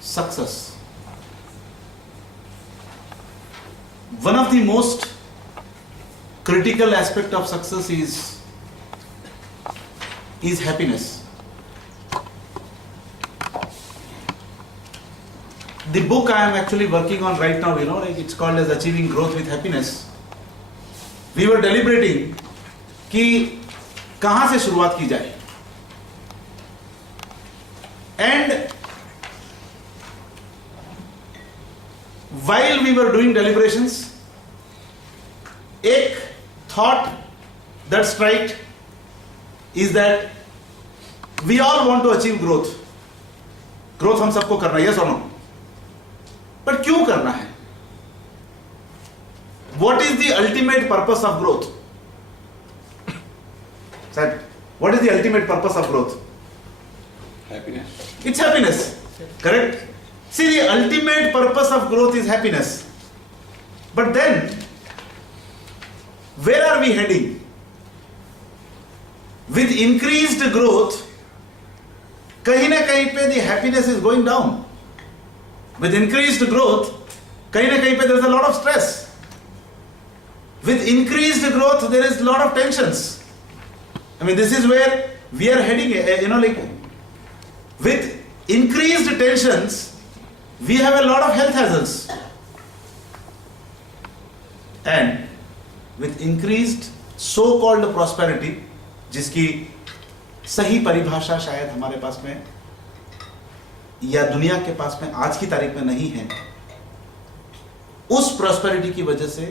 success. One of the most critical aspect of success is happiness. The book I am actually working on right now, it's called as Achieving Growth with Happiness. We were deliberating कि कहाँ से शुरुआत की जाए. And while we were doing deliberations, एक thought that struck is that we all want to achieve growth. Growth हम सबको करना है, yes or no? But क्यों करना है? What is the ultimate purpose of growth? Sir, what is the ultimate purpose of growth? Happiness. It's happiness, correct? See, the ultimate purpose of growth is happiness. But then, where are we heading? With increased growth, कहीं ना कहीं पे the happiness is going down. With increased growth, कहीं ना कहीं पे there is a lot of stress. With increased growth, there is a lot of tensions. I mean, this is where we are heading, with increased tensions, we have a lot of health hazards. And with increased so-called prosperity, जिसकी सही परिभाषा शायद हमारे पास में या दुनिया के पास में आज की तारीख में नहीं है, उस प्रॉस्पेरिटी की वजह से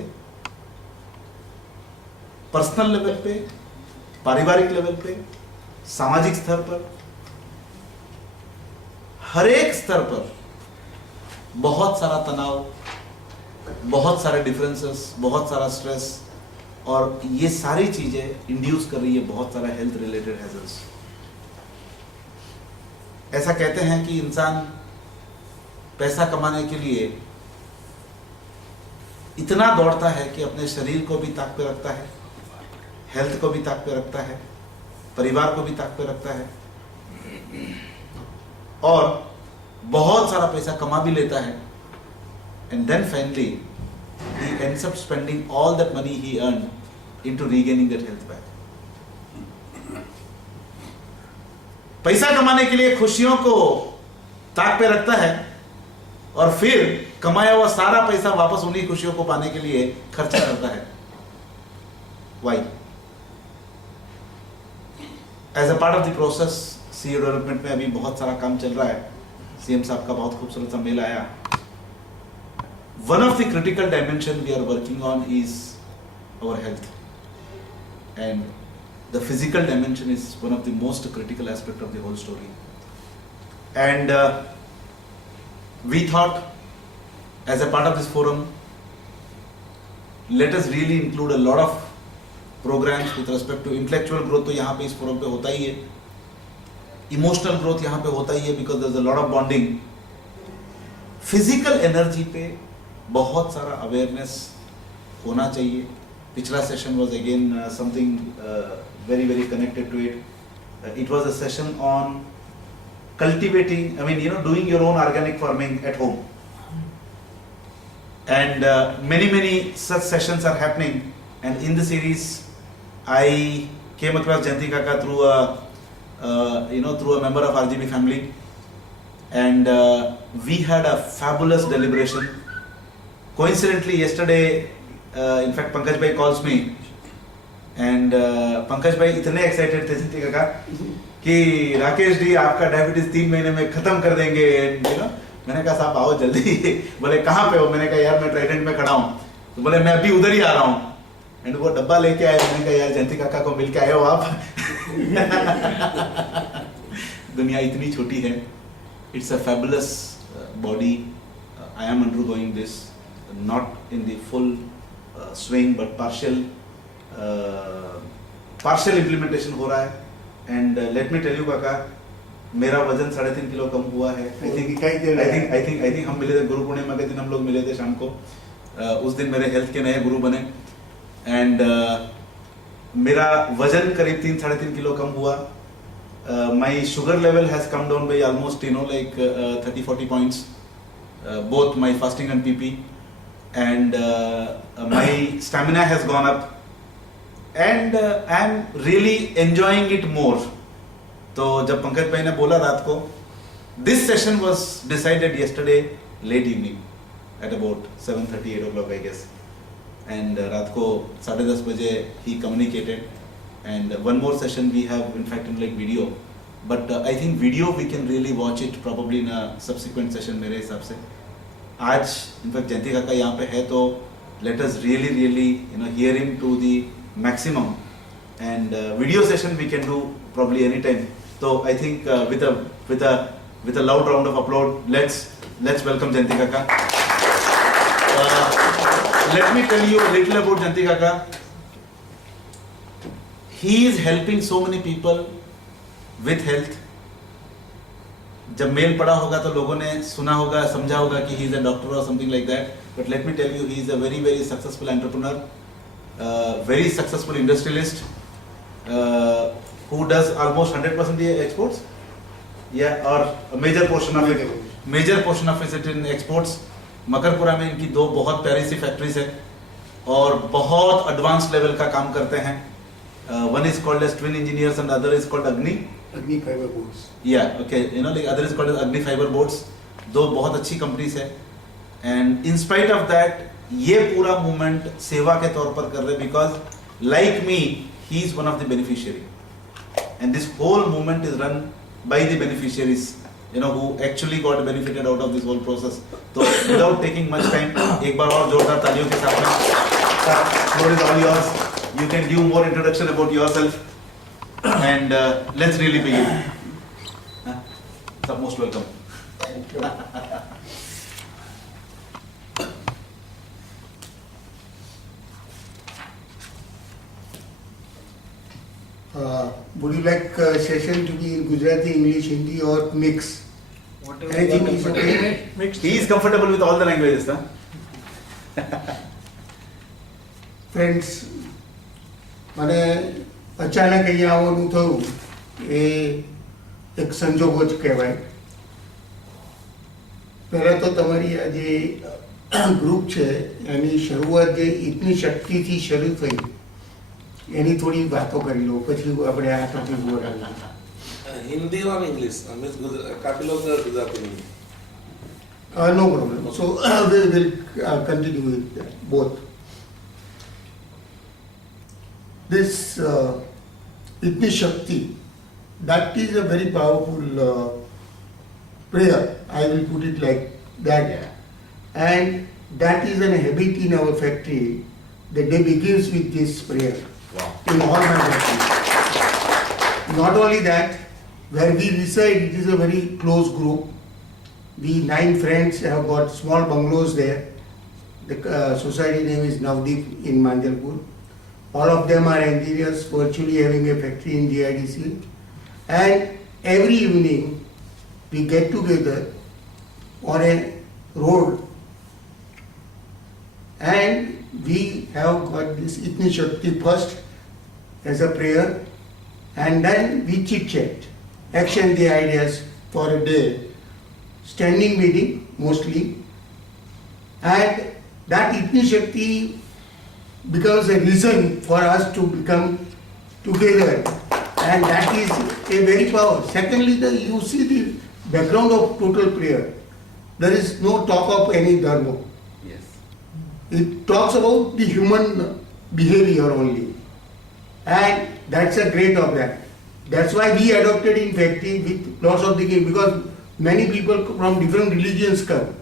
पर्सनल लेवल पे, पारिवारिक लेवल पे, सामाजिक स्तर पर, हर एक स्तर पर बहुत सारा तनाव, बहुत सारे डिफरेंसेस, बहुत सारा स्ट्रेस, और ये सारी चीजें इंड्यूस कर रही है बहुत सारा हेल्थ रिलेटेड हैजर्ड्स. ऐसा कहते हैं कि इंसान पैसा कमाने के लिए इतना दौड़ता है कि अपने शरीर को भी ताक पे रखता है, हेल्थ को भी ताक पे रखता है, परिवार को भी ताक पे रखता है, और बहुत सारा पैसा कमा भी लेता है. And then finally he ends up spending all that money he earned into regaining that health back. पैसा कमाने के लिए खुशियों को ताक पे रखता है और फिर कमाया हुआ सारा पैसा वापस उन्हीं खुशियों को पाने के लिए खर्चा करता है. Why? As a part of the process, CEO development में अभी बहुत सारा काम चल रहा है. सीएम साहब का बहुत खूबसूरत सा मेल आया. One of the critical dimension we are working on is our health, and the physical dimension is one of the most critical aspect of the whole story. And we thought, as a part of this forum, let us really include a lot of programs with respect to intellectual growth. तो यहाँ पे इस forum पे होता ही है, emotional growth यहाँ पे होता ही है, because there is a lot of bonding. Physical energy पे बहुत सारा अवेयरनेस होना चाहिए. पिछला session was again something very very connected to it. It was a session on cultivating, doing your own organic farming at home, and many such sessions are happening. And in the series I came across Jayanti Kaka through a member of RGB family, and we had a fabulous deliberation. Coincidentally, yesterday, in fact, Pankaj Bhai calls me, and Pankaj Bhai इतने excited थे जयंती काका कि राकेश जी आपका diabetes 3 महीने में खत्म कर देंगे. मैंने कहा साहब आओ जल्दी. बोले कहाँ पे हो? मैंने कहा यार मैं ट्राइडेंट में खड़ा हूँ. तो बोले मैं अभी उधर ही आ रहा हूँ. एंड वो डब्बा लेके आए. मैंने कहा यार जयंती काका को मिल के आए हो आप. दुनिया इतनी छोटी है. It's a fabulous body. I am undergoing this. Not in the full swing, but partial implementation हो रहा है. And let me tell you काका, मेरा वजन 3.5 किलो कम हुआ है. I think हम मिले थे गुरु पूर्णिमा के दिन. हम लोग मिले थे शाम को. उस दिन मेरे हेल्थ के नए गुरु बने. And मेरा वजन करीब 3-3.5 किलो कम हुआ. My sugar level has come down by almost 30-40 points, both my fasting and PP, and my stamina has gone up, and I'm really enjoying it more. तो जब पंकज भाई ने बोला रात को, this session was decided yesterday late evening at about 7:30, 8 o'clock I guess, and रात को 10:30 बजे he communicated, and one more session we have in fact in like video, but I think video we can really watch it probably in a subsequent session मेरे हिसाब से. आज in fact जयंती काका यहाँ पे है तो let us really hear him to the maximum, and video session we can do probably anytime. So I think with a loud round of applause, let's welcome Jayanti Kaka. Let me tell you a little about Jayanti Kaka. He is helping so many people with health. जब mail पढ़ा होगा तो लोगों ने सुना होगा, समझा होगा कि he is a doctor or something like that. But let me tell you, he is a very successful entrepreneur, very successful industrialist, who does almost 100% exports. Yeah, or a major portion of it in exports. Makarpura में इनकी 2 बहुत प्यारी सी factories है और बहुत advance level का काम करते हैं. One is called as Twin Engineers and other is called Agni Fiber Boards. Yeah, okay, like other is called as Agni Fiber Boards. 2 बहुत अच्छी कंपनीज है, and in spite of that ये पूरा movement सेवा के तौर पर कर रहे हैं, because like me he is one of the beneficiary, and this whole movement is run by the beneficiaries, who actually got benefited out of this whole process. So without taking much time, एक बार और जोरदार तालियों के साथ में, sir, floor is all yours. You can give more introduction about yourself, and let's really begin. Sir, most welcome. Thank you. Would you like session to be in Gujarati, English, Hindi or mix? Anything is okay. He is comfortable with all the languages, huh? Friends, મને અચાનક અહીંયા આવવાનું થયું એ એક સંજોગો જ કહેવાય. પહેલાં તો તમારી આ જે ગ્રુપ છે એની શરૂઆત જે ઇતની શક્તિથી શરૂ થઈ એની થોડી વાતો કરી લો, પછી આપણે આ ટોપિક ઉપર આવીએ. Hindi or English? काफी लोग गुजराती नहीं. No problem. So we will continue with that, both. This Itni Shakti, that is a very powerful prayer. I will put it like that. And that is an habit in our factory. The day begins with this prayer. Wow. In all my factories. Not only that, where we reside, it is a very close group. We 9 friends have got small bungalows there. The society name is Navdeep in Manjalpur. All of them are engineers, virtually having a factory in GIDC. And every evening we get together on a road and we have got this Itni Shakti first as a prayer, and then we chit chat, action the ideas for a day, standing meeting mostly, and that Itni Shakti becomes a reason for us to become together, and that is a very power. Secondly, you see the background of total prayer. There is no talk of any dharma. Yes. It talks about the human behavior only, and that's a great of that. That's why we adopted in factory with lots of the game, because many people from different religions come,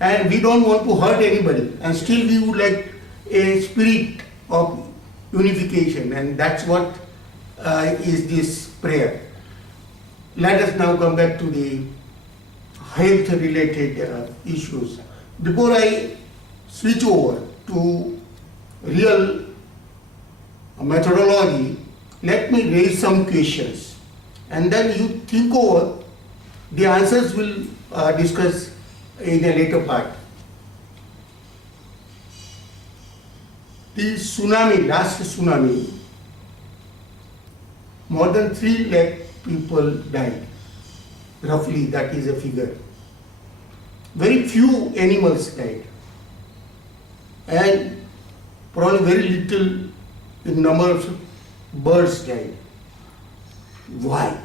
and we don't want to hurt anybody, and still we would like a spirit of unification, and that's what is this prayer. Let us now come back to the health related issues. Before I switch over to real methodology, let me raise some questions, and then you think over. The answers will discuss in a later part. The tsunami, last tsunami, more than 3 lakh people died. Roughly, that is a figure. Very few animals died. And probably very little in number of birds died. Why?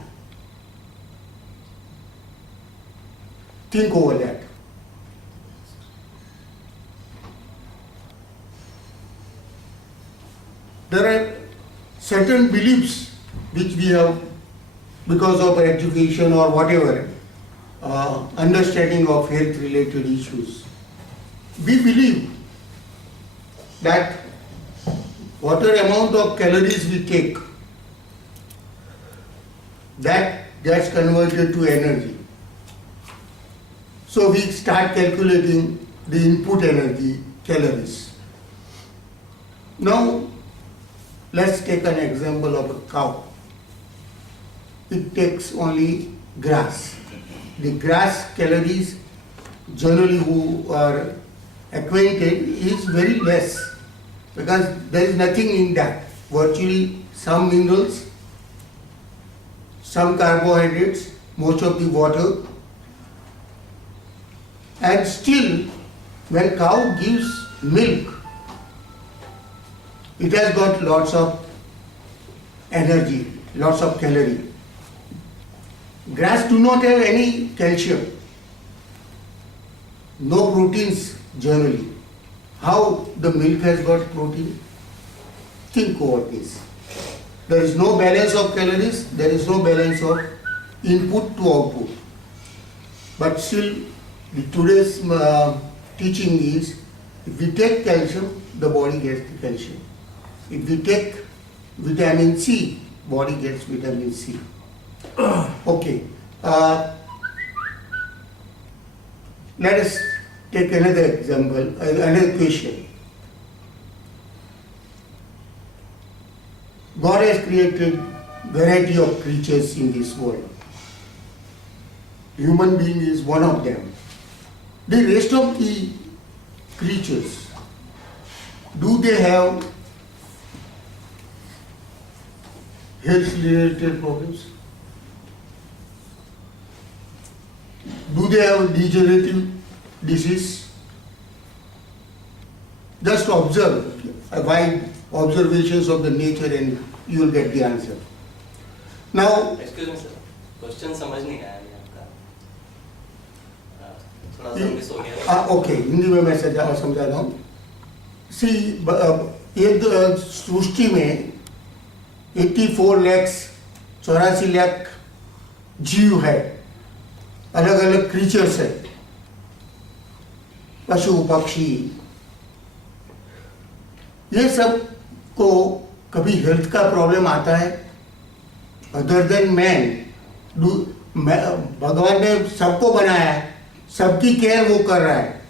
Think over that. There are certain beliefs which we have because of education or whatever, understanding of health related issues. We believe that whatever amount of calories we take, that gets converted to energy. So we start calculating the input energy, calories. Now, let's take an example of a cow. It takes only grass. The grass calories, generally who are acquainted, is very less because there is nothing in that. Virtually some minerals, some carbohydrates, most of the water. And still, when cow gives milk, it has got lots of energy, lots of calorie. Grass do not have any calcium, no proteins generally. How the milk has got protein? Think over this. There is no balance of calories, there is no balance of input to output. But still, today's teaching is, if we take calcium, the body gets the calcium. If we take vitamin C, body gets vitamin C. Okay. Let us take another example, another question. God has created variety of creatures in this world. Human being is one of them. The rest of the creatures, do they have health-related problems? Do they have degenerative disease? Just observe, wide observations of the nature and you will get the answer. Now, excuse me sir, question समझ नहीं आया ये आपका, थोड़ा सा miss हो गया। Okay, Hindi में मैं समझाता हूँ। सी, एक सृष्टि में 84 लाख 84 लाख जीव है, अलग अलग क्रीचर्स है, पशु पक्षी, ये सब को कभी हेल्थ का प्रॉब्लम आता है? अदर देन मैन, भगवान ने सबको बनाया है, सबकी केयर वो कर रहा है,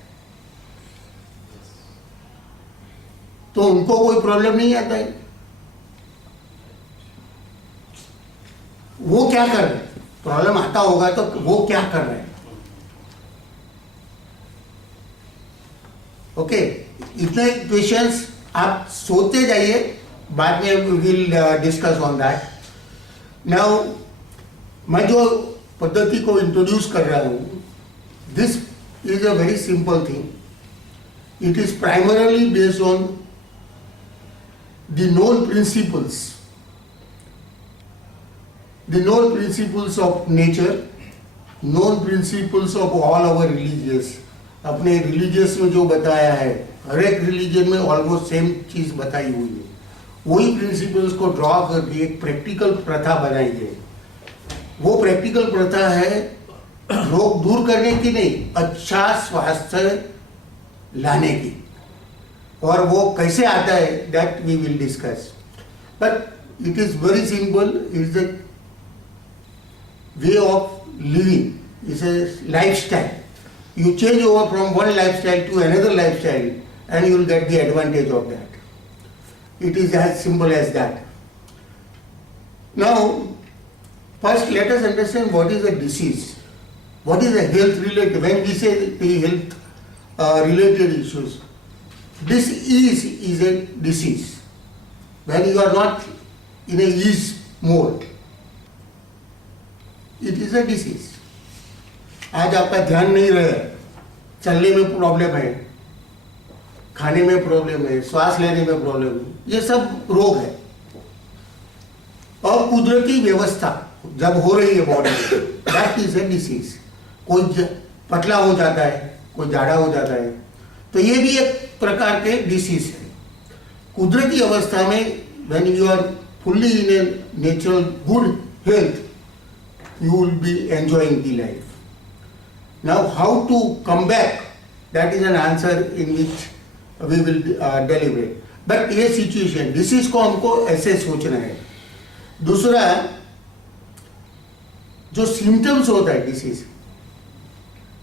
तो उनको कोई प्रॉब्लम नहीं आता है? वो क्या कर रहे हैं? प्रॉब्लम आता होगा तो वो क्या कर रहे हैं? ओके, इतने क्वेश्चंस आप सोचते जाइए, बाद में will discuss on that. Now, मैं जो पद्धति को इंट्रोड्यूस कर रहा हूं, this is a very simple thing. It is primarily based on the known principles, the known principles of nature, known principles of all our religions. अपने religious में जो बताया है, हर एक religion में almost same चीज बताई हुई है, वही principles को draw करके एक practical प्रथा बनाई है। वो practical प्रथा है रोग दूर करने की नहीं, अच्छा स्वास्थ्य लाने की, और वो कैसे आता है that we will discuss. But it is very simple. It's the way of living, is a lifestyle. You change over from one lifestyle to another lifestyle and you will get the advantage of that. It is as simple as that. Now, first let us understand what is a disease. What is a health related? When we say the health related issues, this is a disease. When you are not in a ease mode, it is a disease. आज आपका ध्यान नहीं रहे, चलने में problem है, खाने में प्रॉब्लम है, श्वास लेने में प्रॉब्लम है, ये सब रोग है। और कुदरती व्यवस्था जब हो रही है बॉडी में, दैट इज अ डिसीज। कोई पतला हो जाता है, कोई जाड़ा हो जाता है, तो ये भी एक प्रकार के डिसीज है। कुदरती अवस्था में when you are fully in a natural good health, you will be enjoying the life. Now, how to come back? That is an answer in which we will deliberate. But ये situation, disease को हमको ऐसे सोचना है। दूसरा, जो symptoms होता है डिसीज,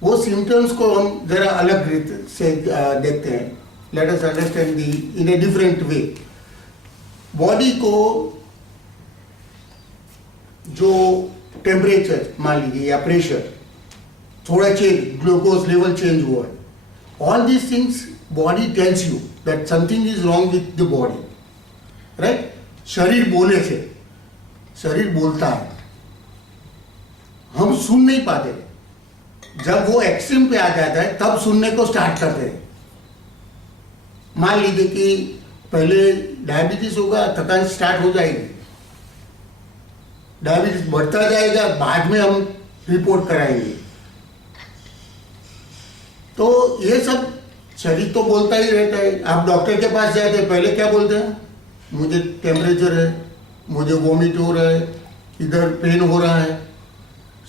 वो सिम्टम्स को हम जरा अलग रीति से देखते हैं। Let us understand the in a different way. Body को जो टेम्परेचर मान लीजिए या प्रेशर थोड़ा चेंज, ग्लूकोज लेवल चेंज हुआ है, all these things body tells you that something is wrong with the body, right. शरीर बोले से, शरीर बोलता है, हम सुन नहीं पाते। जब वो एक्सट्रीम पे आ जाता है तब सुनने को स्टार्ट करते हैं। मान लीजिए कि पहले डायबिटीज होगा, थकान स्टार्ट हो जाएगी, डायबिटीज बढ़ता जाएगा, बाद में हम रिपोर्ट कराएंगे। तो ये सब शरीर तो बोलता ही रहता है। आप डॉक्टर के पास जाते हैं, पहले क्या बोलते हैं? मुझे टेम्परेचर है, मुझे वोमिट हो रहा है, इधर पेन हो रहा है।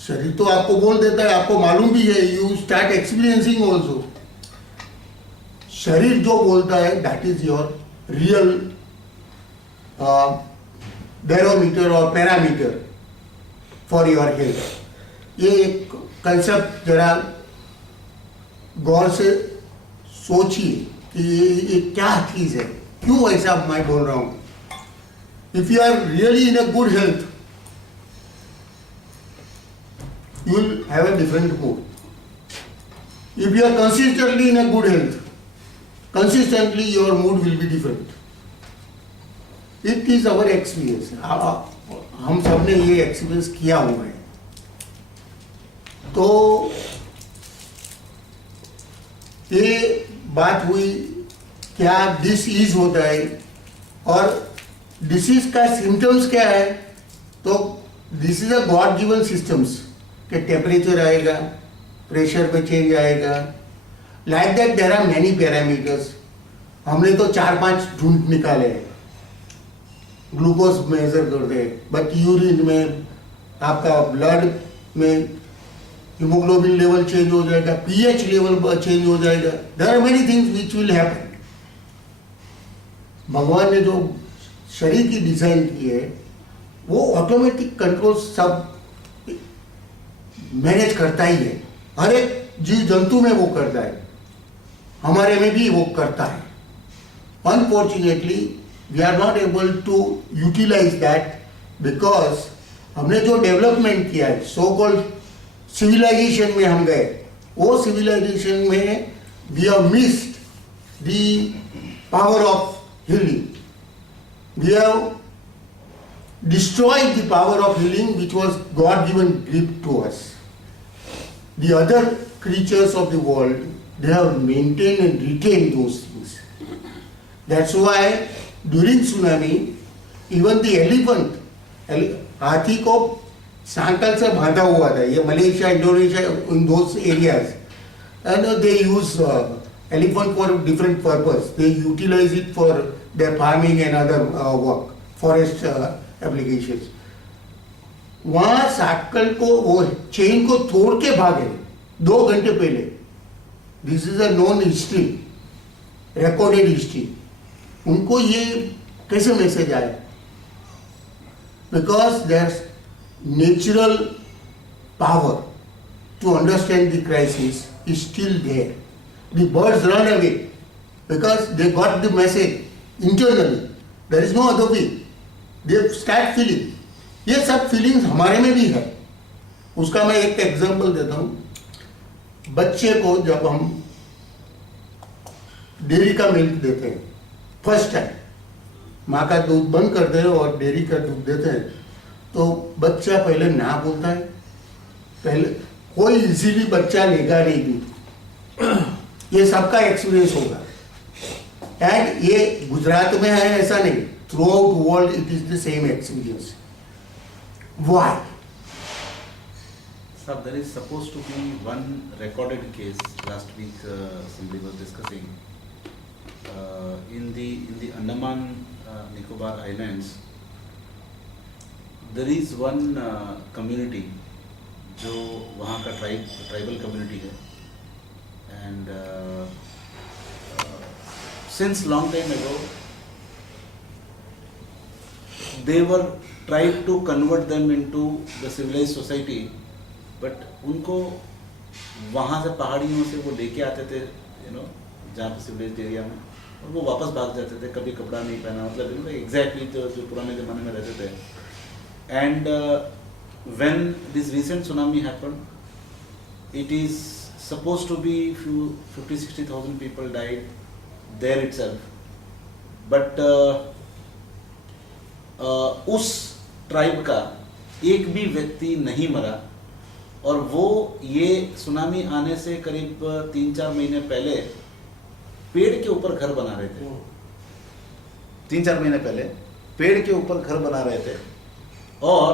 शरीर तो आपको बोल देता है, आपको मालूम भी है, यू स्टार्ट एक्सपीरियंसिंग ऑल्सो। शरीर जो बोलता है that is your real barometer और पैरामीटर फॉर योर हेल्थ। ये एक कंसेप्ट जरा गौर से सोचिए कि ये क्या चीज है, क्यों ऐसा मैं बोल रहा हूं। If you are really in a good health, you will have a different mood. If you are consistently in a good health, consistently your mood will be different. It is our experience. हम सब ने ये experience किया हुआ है। तो ये बात हुई क्या डिसीज होता है और डिसीज का सिम्टम्स क्या है। तो this is a god given systems कि टेम्परेचर आएगा, प्रेशर में चेंज आएगा, like that there are many parameters. हमने तो 4-5 ढूंढ निकाले हैं, ग्लूकोज मेजर करते हैं, बट यूरिन में, आपका ब्लड में हीमोग्लोबिन लेवल चेंज हो जाएगा, पीएच लेवल चेंज हो जाएगा। There are many things which will happen. भगवान ने जो शरीर की डिजाइन की है वो ऑटोमेटिक कंट्रोल सब मैनेज करता ही है। हर एक जीव जंतु में वो करता है, हमारे में भी वो करता है। Unfortunately we are not able to utilise that because हमने जो डेवलपमेंट किया है, सो कॉल्ड सिविलाइजेशन में हम गए, वो सिविलाइजेशन में we have missed the power of healing. We have destroyed the power of healing which was God given gift to us. The other creatures of the world, they have maintained and retained those things. That's why during tsunami, even the elephant, हाथी को सांकल से बांधा हुआ था। ये Malaysia, Indonesia, in those areas, and they use elephant for different purpose. They utilize it for their farming and other work, forest applications. वहां cycle को, वो चेन को तोड़ के भागे 2 घंटे पहले। This is a known history, recorded history. उनको ये कैसे मैसेज आया? Because their natural power to understand the crisis is still there. The birds run away because they got the message internally. There is no other way. They start feeling. ये सब feelings हमारे में भी है। उसका मैं एक एग्जांपल देता हूँ। बच्चे को जब हम डेयरी का मिल्क देते हैं फर्स्ट टाइम, माँ का दूध बंद करते हैं और डेयरी का दूध देते हैं, तो बच्चा पहले ना बोलता है, पहले कोई इजीली बच्चा लेगा नहीं, ये सबका एक्सपीरियंस होगा। एंड ये गुजरात में है ऐसा नहीं, through out world it is the same experience. Why? Sir, there is supposed to be one recorded case. Last week, somebody was discussing in the Andaman Nicobar Islands. There is one community जो वहाँ का tribal community है, and since long time ago they were tried to convert them into the civilized society. But उनको वहाँ से पहाड़ियों से वो लेके आते थे, जहाँ पे सिविलाइज्ड एरिया में, और वो वापस भाग जाते थे, कभी कपड़ा नहीं पहना, मतलब एग्जैक्टली जो पुराने ज़माने में रहते थे। And when this recent tsunami happened, it is suppose to be 50,000-60,000 people died there itself, but उस ट्राइब का एक भी व्यक्ति नहीं मरा, और वो ये सुनामी आने से करीब 3-4 महीने पहले पेड़ के ऊपर घर बना रहे थे। 3-4 महीने पहले पेड़ के ऊपर घर बना रहे थे, और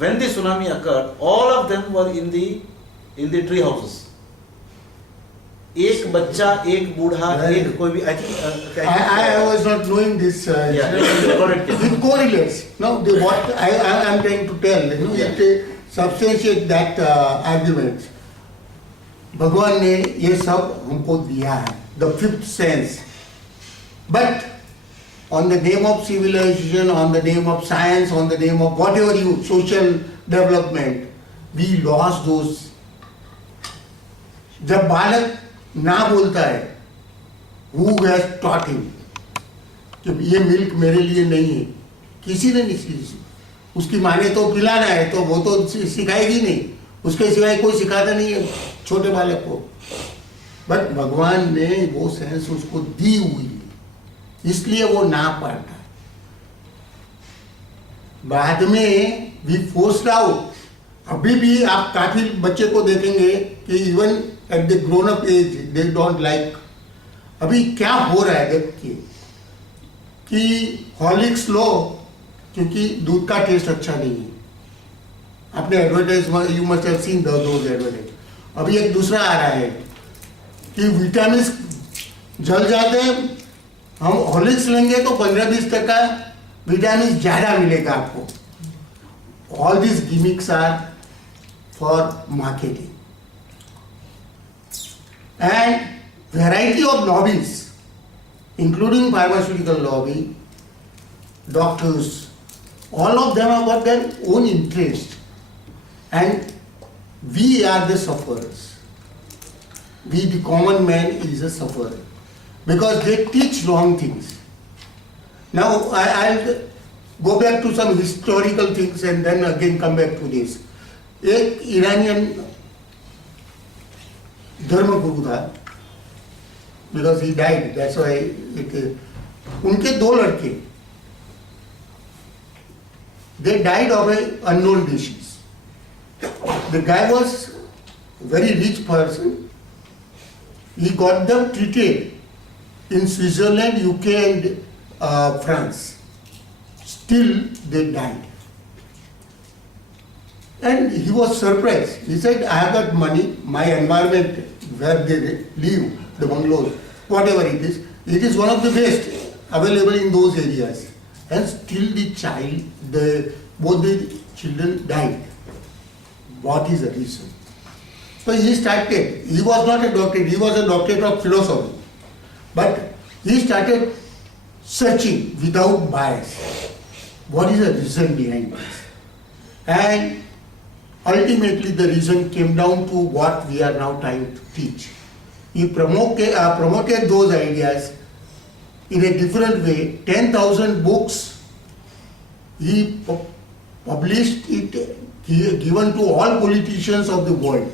when the tsunami occurred, all of them were in the tree houses. एक बच्चा, एक बूढ़ा, एक कोई भी, I was not knowing this. It correlates. Now, what I am trying to tell, it substantiate that argument. भगवान ने ये सब हमको दिया है, the fifth sense. But on the name of civilization, on the name of science, on the name of whatever social development, we lost those. जब बालक ना बोलता है, who has taught him कि ये मिल्क मेरे लिए नहीं है, किसी ने नहीं, उसकी माँ ने तो पिलाना है, तो वो तो सिखाएगी नहीं, उसके सिवाय कोई सिखाता नहीं है छोटे बालक को। बट भगवान ने वो सेंस उसको दी हुई है, इसलिए वो ना पढ़ता है। बाद में भी फोर्स्ड आउट। अभी भी आप काफी बच्चे को देखेंगे कि even at the grown up age they don't like. अभी क्या हो रहा है देखिए कि हॉर्लिक्स लो, क्योंकि दूध का टेस्ट अच्छा नहीं है। आपने advertise, you must have seen those advertise. अभी एक दूसरा आ रहा है कि विटामिन जल जाते हैं, हम हॉर्लिक्स लेंगे तो 15-20% विटामिन ज्यादा मिलेगा आपको। All this gimmicks are for marketing and variety of lobbies including pharmaceutical lobby, doctors, all of them have got their own interest, and we are the sufferers. We, the common man, is a sufferer because they teach wrong things. Now I'll go back to some historical things and then again come back to this. एक Iranian धर्मगुरु था, because he died, that's why उनके 2 लड़के, they died of an unknown disease. The guy was a very rich person. He got them treated in Switzerland, UK and France. Still they died. And he was surprised. He said, I have got money, my environment where they live, the bungalows, whatever it is one of the best available in those areas. And still both the children died. What is the reason? So he was not a doctor, he was a doctorate of philosophy. But he started searching without bias. What is the reason behind this? And ultimately the reason came down to what we are now trying to teach. He promoted those ideas in a different way. 10,000 books he published it, given to all politicians of the world,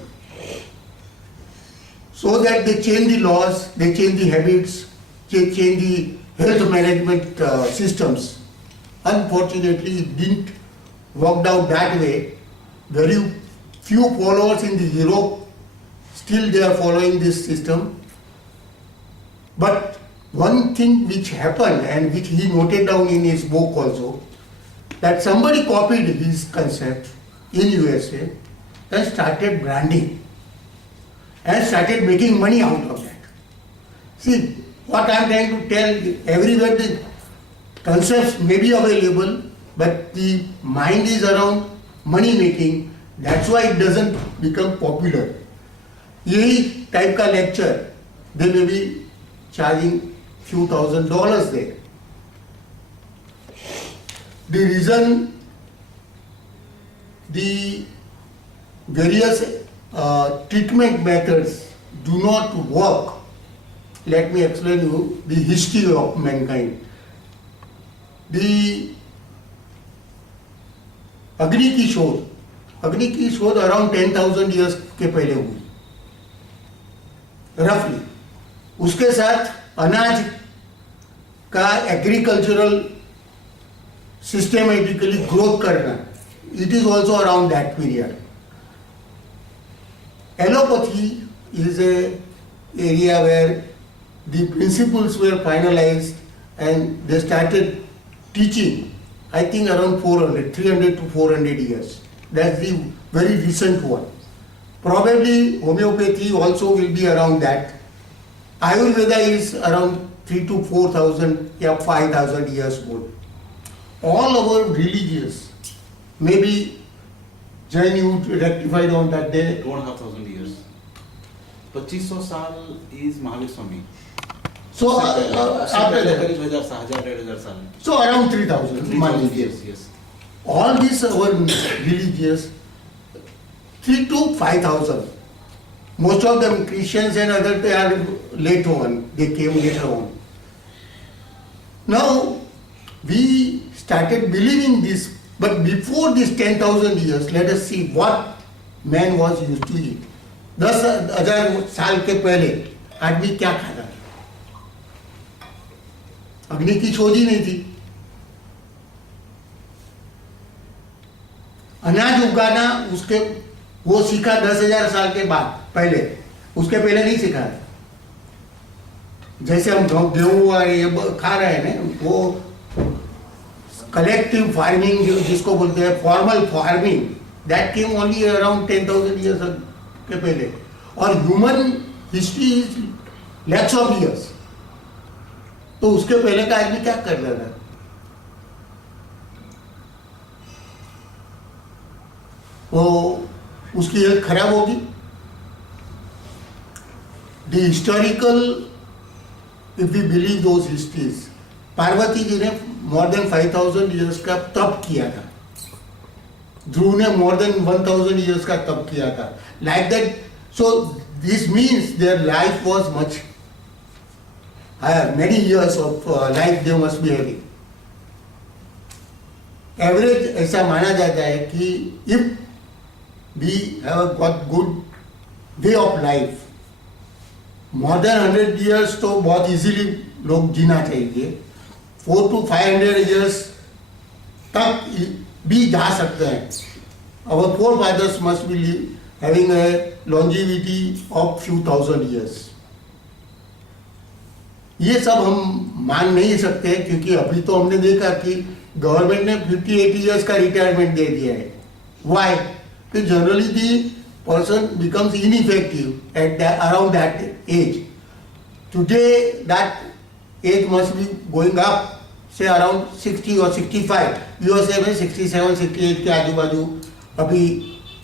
so that they change the laws, they change the habits, they change the health management systems. Unfortunately, it didn't work out that way. Very few followers in the Europe, still they are following this system. But one thing which happened and which he noted down in his book also, that somebody copied his concept in USA and started branding and started making money out of that. See, what I am trying to tell, everywhere the concepts may be available, but the mind is around money making, that's why it doesn't become popular. यही type का lecture, they may be charging few $1,000s there. The reason the various treatment methods do not work, let me explain you the history of mankind. The अग्नि की शोध around 10,000 years के पहले हुई रफली. उसके साथ अनाज का एग्रीकल्चरल सिस्टमेटिकली ग्रोथ करना, it is also around that period. Allopathy is a area where the principles were finalised and they started teaching, I think around 300 to 400 years. That's the very recent one. Probably homeopathy also will be around that. Ayurveda is around 3 to 4,000 or 5,000 years old. All our religious, maybe Jain you rectified on that day. 2,500 years. 2500 साल is Mahavir Swami. So after that, करीब 1,000 साल. so around 3,000. Yes, yes. All these our religious 3 to 5,000. Most of them Christians and others, they are late on. They came later on. Now we started believing this, but before this 10,000 years, let us see what man was used to eat. 10,000 साल के पहले आदमी क्या खाता था? अग्नि की शोध ही नहीं थी. अनाज उगाना उसके वो सीखा 10,000 साल के बाद, पहले उसके पहले नहीं सीखा है. जैसे हम गेहूं और ये खा रहे हैं ना, वो कलेक्टिव फार्मिंग जिसको बोलते हैं, formal farming, that came only around 10,000 years के पहले. और human history is lakhs of years. तो उसके पहले का आदमी क्या कर रहा था? वो उसकी हेल्थ खराब होगी. The historical, if we believe those histories, Parvati ji ने मोर देन 5,000 ईयर्स का तप किया था. ध्रुव ने मोर देन 1,000 ईयर्स का तप किया था. Like that. So this means their life was much higher. Many years of life they must be having. Average ऐसा माना जाता है कि if we have got good way of life, more than 100 years तो बहुत easily लोग जीना चाहिए. 400 to 500 years तक भी जा सकते हैं. Our forefathers must be having a longevity of few thousand years. ये सब हम मान नहीं सकते, क्योंकि अभी तो हमने देखा कि गवर्नमेंट ने 58 इयर्स का रिटायरमेंट दे दिया है. व्हाई? कि generally the person becomes ineffective at around that age. Today that age must be going up, say around 60 और 65. यूएसए में 67, 68 के आजू बाजू अभी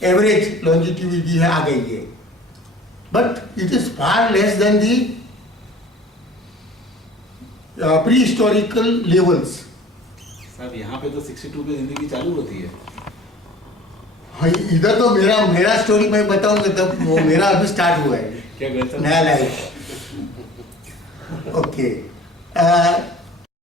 एवरेज लॉन्जिटिविटी है, आ गई है. But it is far less than the pre-historical levels. साहब यहाँ पे तो 62 पे जिंदगी चालू होती है. हाँ, इधर तो मेरा स्टोरी मैं बताऊंगा तब. वो मेरा अभी स्टार्ट हुआ है क्या कहते हैं? नया लाइफ. ओके.